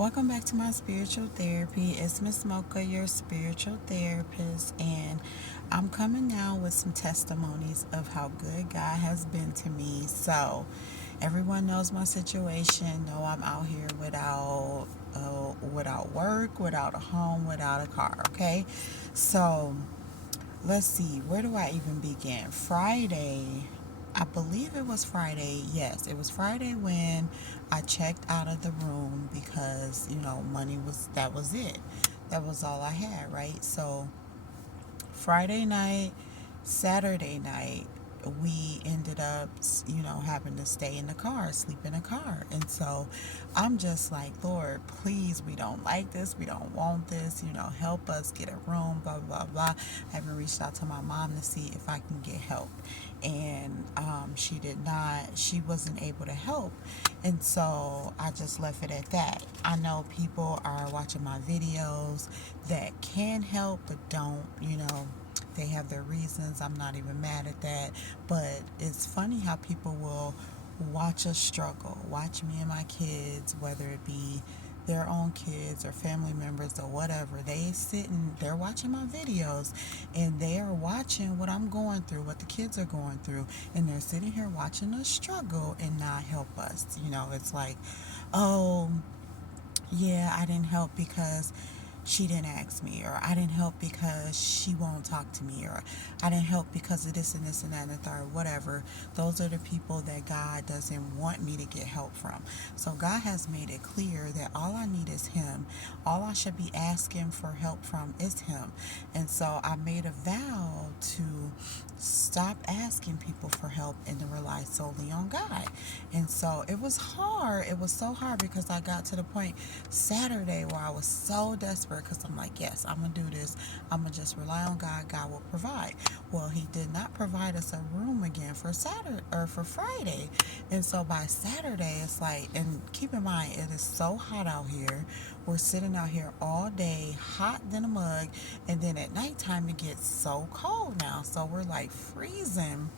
Welcome back to my spiritual therapy. It's Miss Mocha, your spiritual therapist, and I'm coming now with some testimonies of how good God has been to me. So, everyone knows my situation. Know I'm out here without work, without a home, without a car. Okay, so let's see, where do I even begin? Friday, I believe it was Friday. Yes, it was Friday when I checked out of the room because, money that was it. That was all I had, right? So, Friday night, Saturday night, we ended up, having to stay in the car, sleep in the car. And so I'm just like, Lord, please, we don't like this. We don't want this. Help us get a room, blah, blah, blah. I haven't reached out to my mom to see if I can get help. And she did not, she wasn't able to help. And so I just left it at that. I know people are watching my videos that can help but don't, they have their reasons. I'm not even mad at that. But it's funny how people will watch us struggle, watch me and my kids, whether it be their own kids or family members or whatever. They're watching my videos and they are watching what I'm going through, what the kids are going through, and they're sitting here watching us struggle and not help us. It's like, oh, yeah, I didn't help because she didn't ask me, or I didn't help because she won't talk to me, or I didn't help because of this and this and that and the third, whatever. Those are the people that God doesn't want me to get help from. So God has made it clear that all I need is Him. All I should be asking for help from is Him. And so I made a vow to stop asking people for help and to rely solely on God. And so it was hard. It was so hard because I got to the point Saturday where I was so desperate because I'm like, yes, I'm going to do this. I'm going to just rely on God. God will provide. Well, He did not provide us a room again for Saturday or for Friday. And so by Saturday, it's like, and keep in mind, it is so hot out here. We're sitting out here all day, hot than a mug. And then at nighttime, it gets so cold now. So we're like freezing.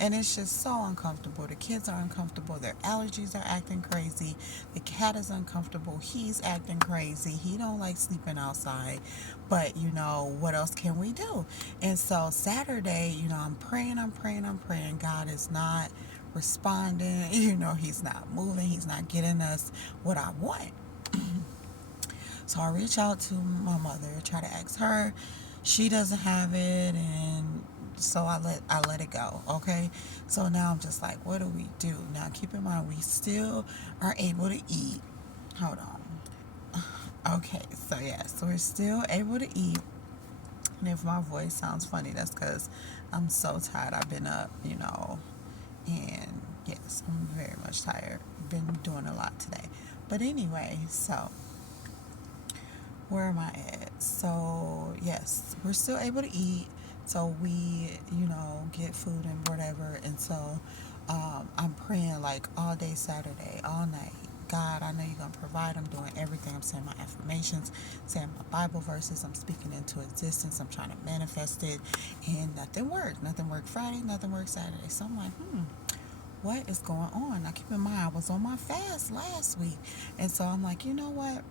And it's just so uncomfortable. The kids are uncomfortable. Their allergies are acting crazy. The cat is uncomfortable. He's acting crazy. He don't like sleeping outside. But, what else can we do? And so Saturday, I'm praying, I'm praying, I'm praying. God is not responding. He's not moving. He's not getting us what I want. So I reach out to my mother, try to ask her. She doesn't have it, and so I let it go. Okay, so now I'm just like, what do we do now? Keep in mind, we still are able to eat. Hold on. Okay, so yes, we're still able to eat. And if my voice sounds funny, that's because I'm so tired. I've been up, and yes, I'm very much tired. Been doing a lot today. But anyway, so where am I at? So, yes, we're still able to eat. So, we, get food and whatever. And so, I'm praying like all day Saturday, all night. God, I know you're going to provide. I'm doing everything. I'm saying my affirmations, saying my Bible verses. I'm speaking into existence. I'm trying to manifest it. And nothing worked. Nothing worked Friday. Nothing worked Saturday. So, I'm like, what is going on? Now, keep in mind, I was on my fast last week. And so, I'm like, you know what?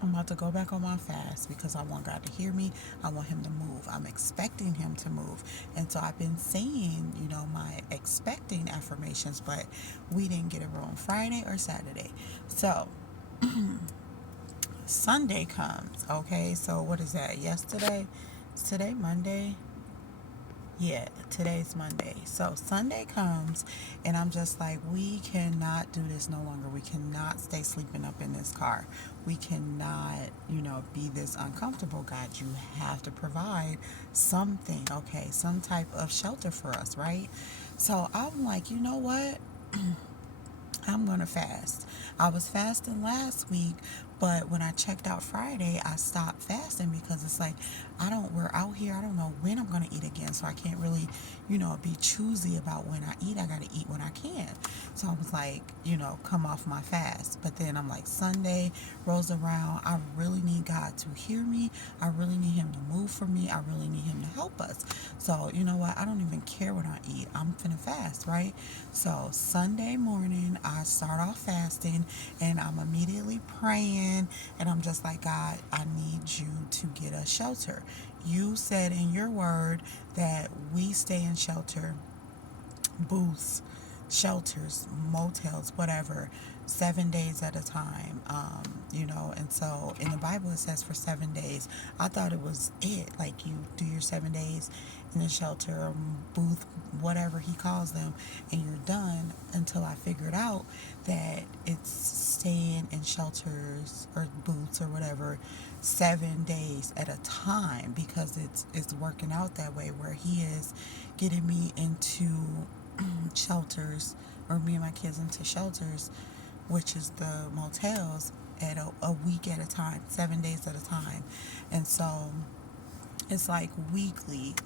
I'm about to go back on my fast because I want God to hear me. I want Him to move. I'm expecting Him to move. And so I've been saying, my expecting affirmations, but we didn't get it wrong Friday or Saturday. So Sunday comes, okay? So what is that? Yesterday? Is today Monday? Yeah, today's Monday. So Sunday comes, and I'm just like, we cannot do this no longer. We cannot stay sleeping up in this car. We cannot, be this uncomfortable. God, you have to provide something, okay? Some type of shelter for us, right? So I'm like, you know what? I'm going to fast. I was fasting last week, but when I checked out Friday, I stopped fasting because it's like, we're out here. I don't know when I'm going to eat again. So I can't really, be choosy about when I eat. I got to eat when I can. So I was like, come off my fast. But then I'm like, Sunday rolls around. I really need God to hear me. I really need Him to move for me. I really need Him to help us. So, you know what? I don't even care what I eat. I'm finna fast, right? So Sunday morning, I I start off fasting and I'm immediately praying, and I'm just like, God, I need you to get us shelter. You said in your word that we stay in shelter, booths, shelters, motels, whatever, 7 days at a time. And so in the Bible it says for 7 days. I thought it was it, like you do your 7 days in the shelter or booth, whatever he calls them, and you're done, until I figured out that it's staying in shelters or booths or whatever 7 days at a time, because it's working out that way, where he is getting me into shelters, or me and my kids into shelters, which is the motels, at a week at a time, 7 days at a time. And so it's like weekly.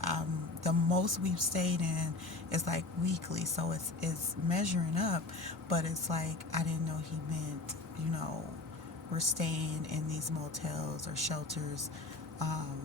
The most we've stayed in is like weekly, so it's measuring up. But it's like I didn't know he meant, we're staying in these motels or shelters um,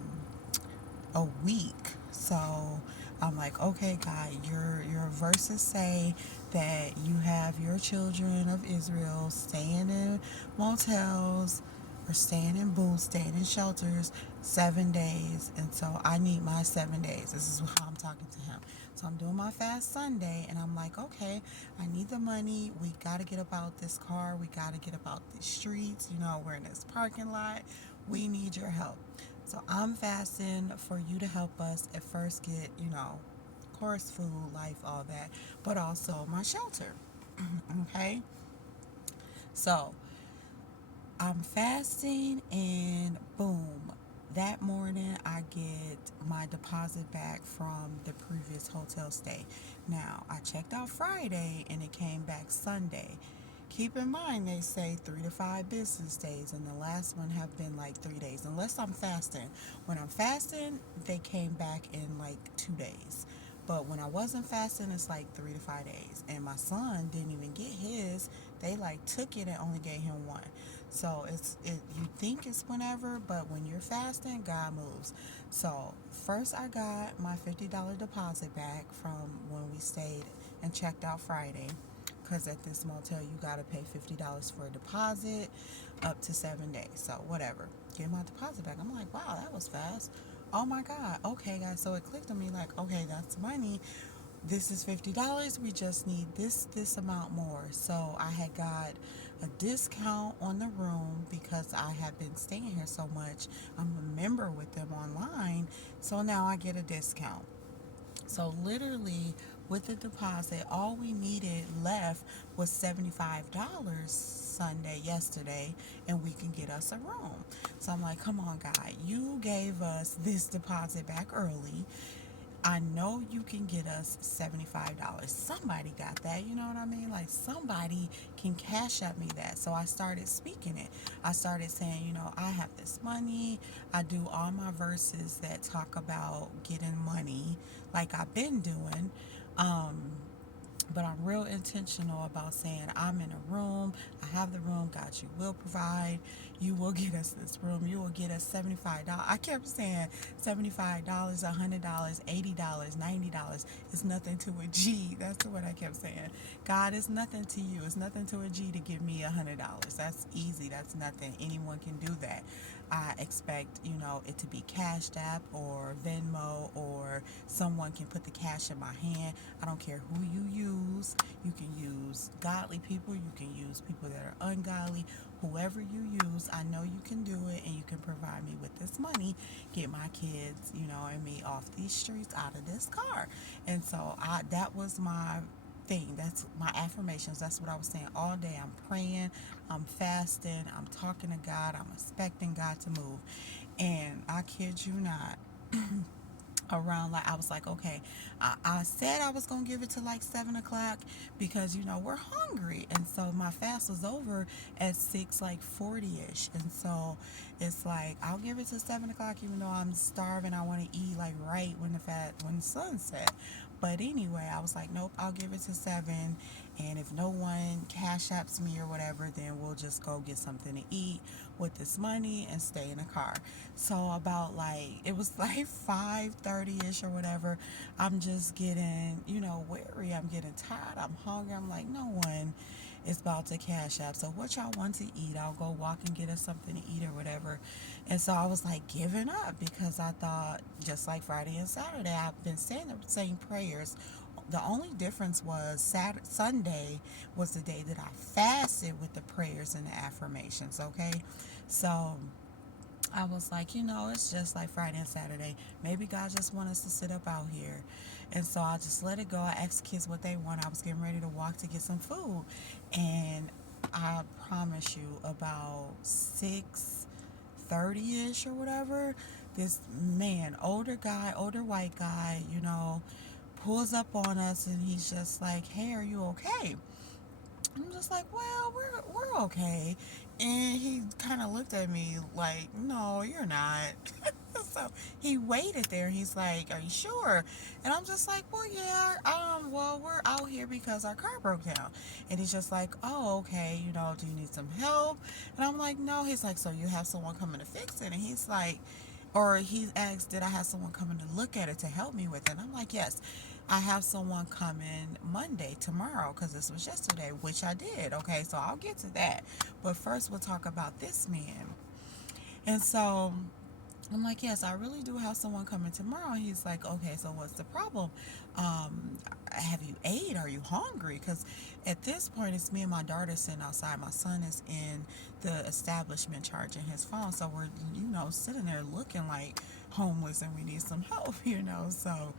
a week. So I'm like, okay, God, your verses say that you have your children of Israel staying in motels or staying in booths, staying in shelters 7 days. And so I need my 7 days. This is how I'm talking to him. So I'm doing my fast Sunday, and I'm like, okay, I need the money. We got to get about this car. We got to get about these streets. We're in this parking lot. We need your help. So I'm fasting for you to help us at first get, of course, food, life, all that, but also my shelter. Okay? So I'm fasting, and boom, that morning I get my deposit back from the previous hotel stay. Now, I checked out Friday and it came back Sunday. Keep in mind, they say 3 to 5 business days, and the last one have been like 3 days, unless I'm fasting. When I'm fasting, they came back in like 2 days. But when I wasn't fasting, it's like 3 to 5 days. And my son didn't even get his. They like took it and only gave him one. So you think it's whenever, but when you're fasting, God moves. So first I got my $50 deposit back from when we stayed and checked out Friday, because at this motel you got to pay $50 for a deposit up to 7 days. So whatever, get my deposit back. I'm like, wow, that was fast. Oh my God. Okay, guys. So it clicked on me like, okay, that's money. This is $50. We just need this amount more. So I had got a discount on the room because I have been staying here so much. I'm a member with them online, so now I get a discount. So literally, with the deposit, all we needed left was $75 Sunday, yesterday, and we can get us a room. So I'm like, come on, God, you gave us this deposit back early. I know you can get us $75. Somebody got that, you know what I mean? Like, somebody can cash at me that. So I started speaking it. I started saying, I have this money. I do all my verses that talk about getting money, like I've been doing. Um, but I'm real intentional about saying I'm in a room. I have the room. God, you will provide. You will get us this room. You will get us $75. I kept saying $75, $100, $80, $90 is nothing to a G. That's what I kept saying. God, is nothing to you. It's nothing to a G to give me $100. That's easy. That's nothing. Anyone can do that. I expect, it to be Cash App or Venmo, or someone can put the cash in my hand. I don't care who you use. You can use godly people. You can use people that are ungodly. Whoever you use, I know you can do it, and you can provide me with this money, get my kids, and me off these streets, out of this car. And so that was my thing. That's my affirmations. That's what I was saying all day. I'm praying, I'm fasting, I'm talking to God, I'm expecting God to move. And I kid you not, around, like, I was like, okay, I said I was gonna give it to like 7 o'clock, because we're hungry, and so my fast was over at 6, like 40ish, and so it's like I'll give it to 7 o'clock, even though I'm starving. I want to eat like right when the sun set. But anyway, I was like, nope, I'll give it to 7, and if no one cash apps me or whatever, then we'll just go get something to eat with this money and stay in a car. So about, like, it was like 5:30ish or whatever, I'm just getting, weary. I'm getting tired. I'm hungry. I'm like, no one is about to cash app. So what y'all want to eat? I'll go walk and get us something to eat or whatever. And so I was like giving up because I thought, just like Friday and Saturday, I've been saying the same prayers. The only difference was Sunday was the day that I fasted with the prayers and the affirmations. Okay, so I was like, it's just like Friday and Saturday. Maybe God just wants us to sit up out here. And so I just let it go. I asked kids what they want. I was getting ready to walk to get some food. And I promise you, about 6:30ish or whatever, this man, older guy, older white guy, pulls up on us and he's just like, "Hey, are you okay?" I'm just like, "Well, we're okay." And he kind of looked at me like, "No, you're not." So he waited there. He's like, "Are you sure?" And I'm just like, "Well, yeah. Well, we're out here because our car broke down." And he's just like, "Oh, okay. Do you need some help?" And I'm like, "No." He's like, "So you have someone coming to fix it?" And he's like, or he asked, "Did I have someone coming to look at it to help me with it?" And I'm like, "Yes, I have someone coming Monday, tomorrow, because this was yesterday," which I did. Okay, so I'll get to that. But first, we'll talk about this man. And so I'm like, "Yes, I really do have someone coming tomorrow." He's like, "Okay, so what's the problem? Have you ate? Are you hungry?" Because at this point, it's me and my daughter sitting outside. My son is in the establishment charging his phone. So we're, sitting there looking like homeless and we need some help, So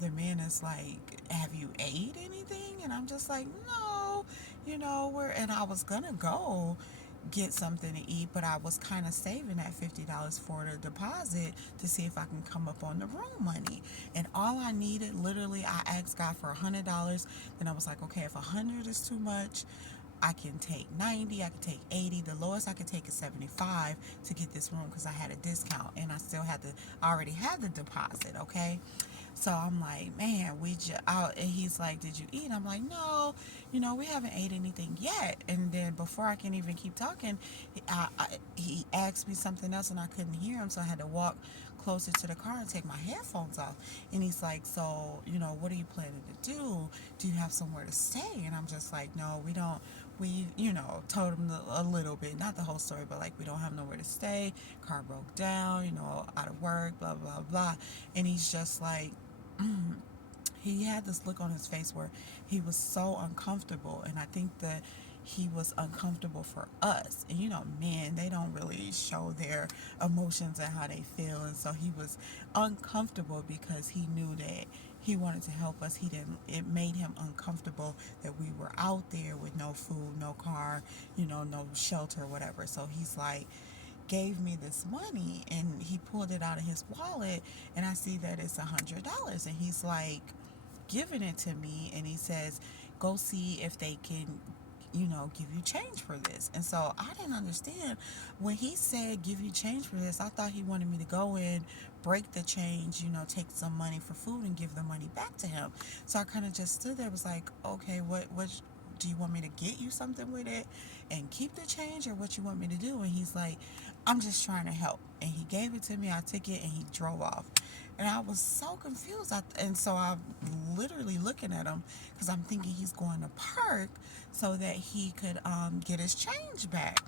the man is like, "Have you ate anything?" And I'm just like, "No, and I was gonna go get something to eat, but I was kind of saving that $50 for the deposit to see if I can come up on the room money." And all I needed, literally, I asked God for $100. Then I was like, "Okay, if 100 is too much, I can take 90, I can take 80. The lowest I could take is 75 to get this room because I had a discount and I still had I already had the deposit." Okay. So I'm like, "Man, we just out." And he's like, "Did you eat?" I'm like, "No, we haven't ate anything yet." And then before I can even keep talking, he asked me something else and I couldn't hear him. So I had to walk closer to the car and take my headphones off. And he's like, "So, what are you planning to do? Do you have somewhere to stay?" And I'm just like, "No, we don't." We, told him a little bit, not the whole story, but like, we don't have nowhere to stay. Car broke down, out of work, blah, blah, blah. And he's just like, he had this look on his face where he was so uncomfortable. And I think that he was uncomfortable for us. And men, they don't really show their emotions and how they feel. And so he was uncomfortable because he knew that he wanted to help us. He didn't, it made him uncomfortable that we were out there with no food, no car, no shelter, whatever. So he's like, gave me this money and he pulled it out of his wallet and I see that it's $100 and he's like giving it to me and he says, "Go see if they can give you change for this." And so I didn't understand when he said give you change for this. I thought he wanted me to go in, break the change, take some money for food and give the money back to him. So I kind of just stood there, was like, "Okay, what do you want me to get you something with it and keep the change, or what you want me to do?" And he's like, "I'm just trying to help." And he gave it to me, I took it and he drove off. And I was so confused. And so I'm literally looking at him because I'm thinking he's going to park so that he could get his change back.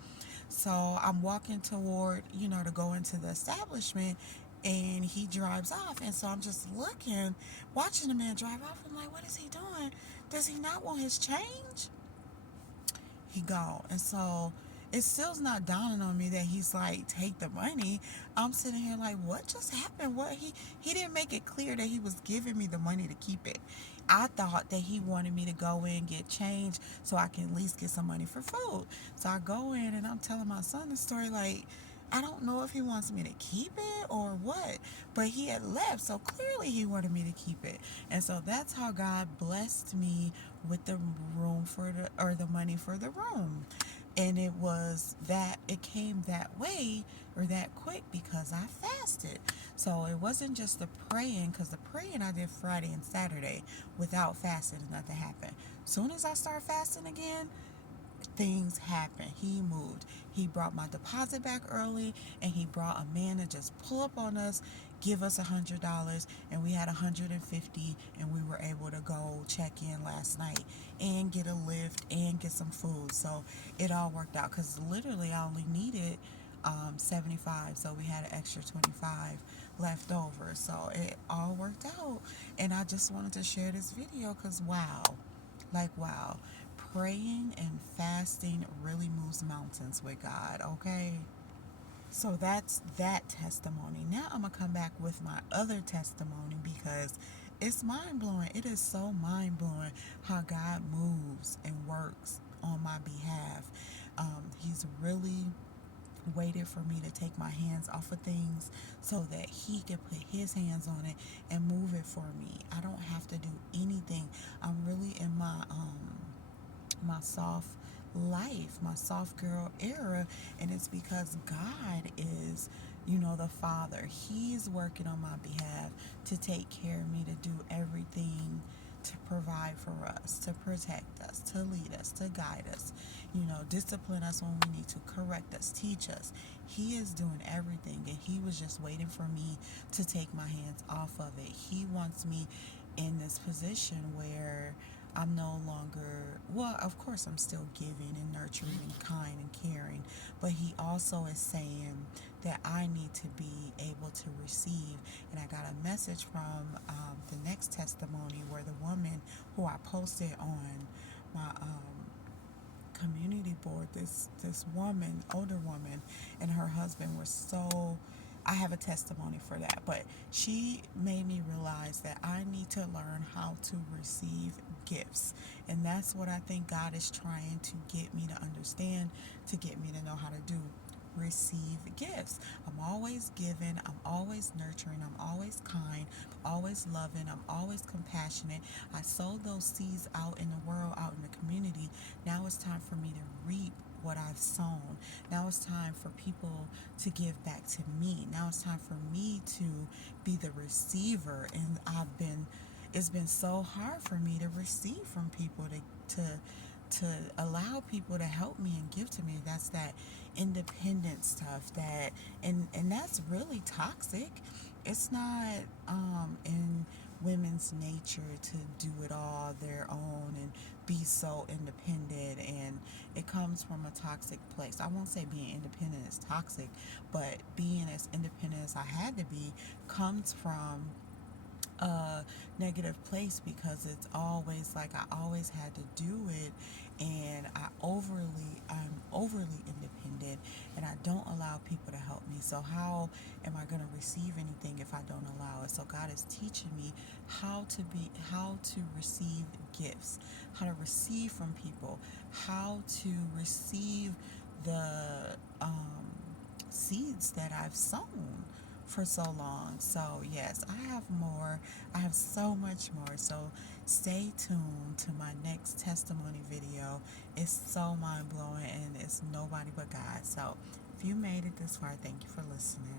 So I'm walking toward, to go into the establishment and he drives off. And so I'm just looking, watching the man drive off. I'm like, "What is he doing? Does he not want his change?" He gone. And so it still's not dawning on me that he's like, "Take the money." I'm sitting here like, what just happened? What he didn't make it clear that he was giving me the money to keep it. I thought that he wanted me to go in, get change so I can at least get some money for food. So I go in and I'm telling my son the story like, I don't know if he wants me to keep it or what, but he had left, so clearly he wanted me to keep it. And so that's how God blessed me with the room or the money for the room. And it came that way or that quick because I fasted. So it wasn't just the praying, because the praying I did Friday and Saturday without fasting and nothing happened. Soon as I start fasting again, things happened. He moved. He brought my deposit back early, and he brought a man to just pull up on us, give us $100, and we had 150, and we were able to go check in last night and get a lift and get some food. So it all worked out because literally I only needed 75, so we had an extra 25 left over. So it all worked out, and I just wanted to share this video because wow, like wow, praying and fasting really moves mountains with God, okay? So that's that testimony. Now I'm going to come back with my other testimony because it's mind blowing. It is so mind blowing how God moves and works on my behalf. He's really waited for me to take my hands off of things so that he can put his hands on it and move it for me. I don't have to do anything. I'm really in my soft life, my soft girl era, and it's because God is, the Father. He's working on my behalf to take care of me, to do everything, to provide for us, to protect us, to lead us, to guide us, discipline us when we need to, correct us, teach us. He is doing everything, and he was just waiting for me to take my hands off of it. He wants me in this position where I'm no longer, well, of course, I'm still giving and nurturing and kind and caring, but he also is saying that I need to be able to receive. And I got a message from the next testimony where the woman who I posted on my community board, this woman, older woman, and her husband were so, I have a testimony for that, but she made me realize that I need to learn how to receive gifts. And that's what I think God is trying to get me to understand, to get me to know how to do. Receive gifts. I'm always giving, I'm always nurturing, I'm always kind, I'm always loving, I'm always compassionate. I sowed those seeds out in the world, out in the community. Now it's time for me to reap what I've sown. Now it's time for people to give back to me. Now it's time for me to be the receiver. And it's been so hard for me to receive from people, to allow people to help me and give to me. That's that independent stuff, and that's really toxic. It's not in women's nature to do it all their own and be so independent, and it comes from a toxic place. I won't say being independent is toxic, but being as independent as I had to be comes from a negative place because it's always like I always had to do it, and I'm overly independent, and I don't allow people to help me. So how am I going to receive anything if I don't allow it? So God is teaching me how to receive gifts, how to receive from people, how to receive the seeds that I've sown for so long. So yes, I have more. I have so much more. So stay tuned to my next testimony video. It's so mind blowing, and it's nobody but God. So if you made it this far, thank you for listening.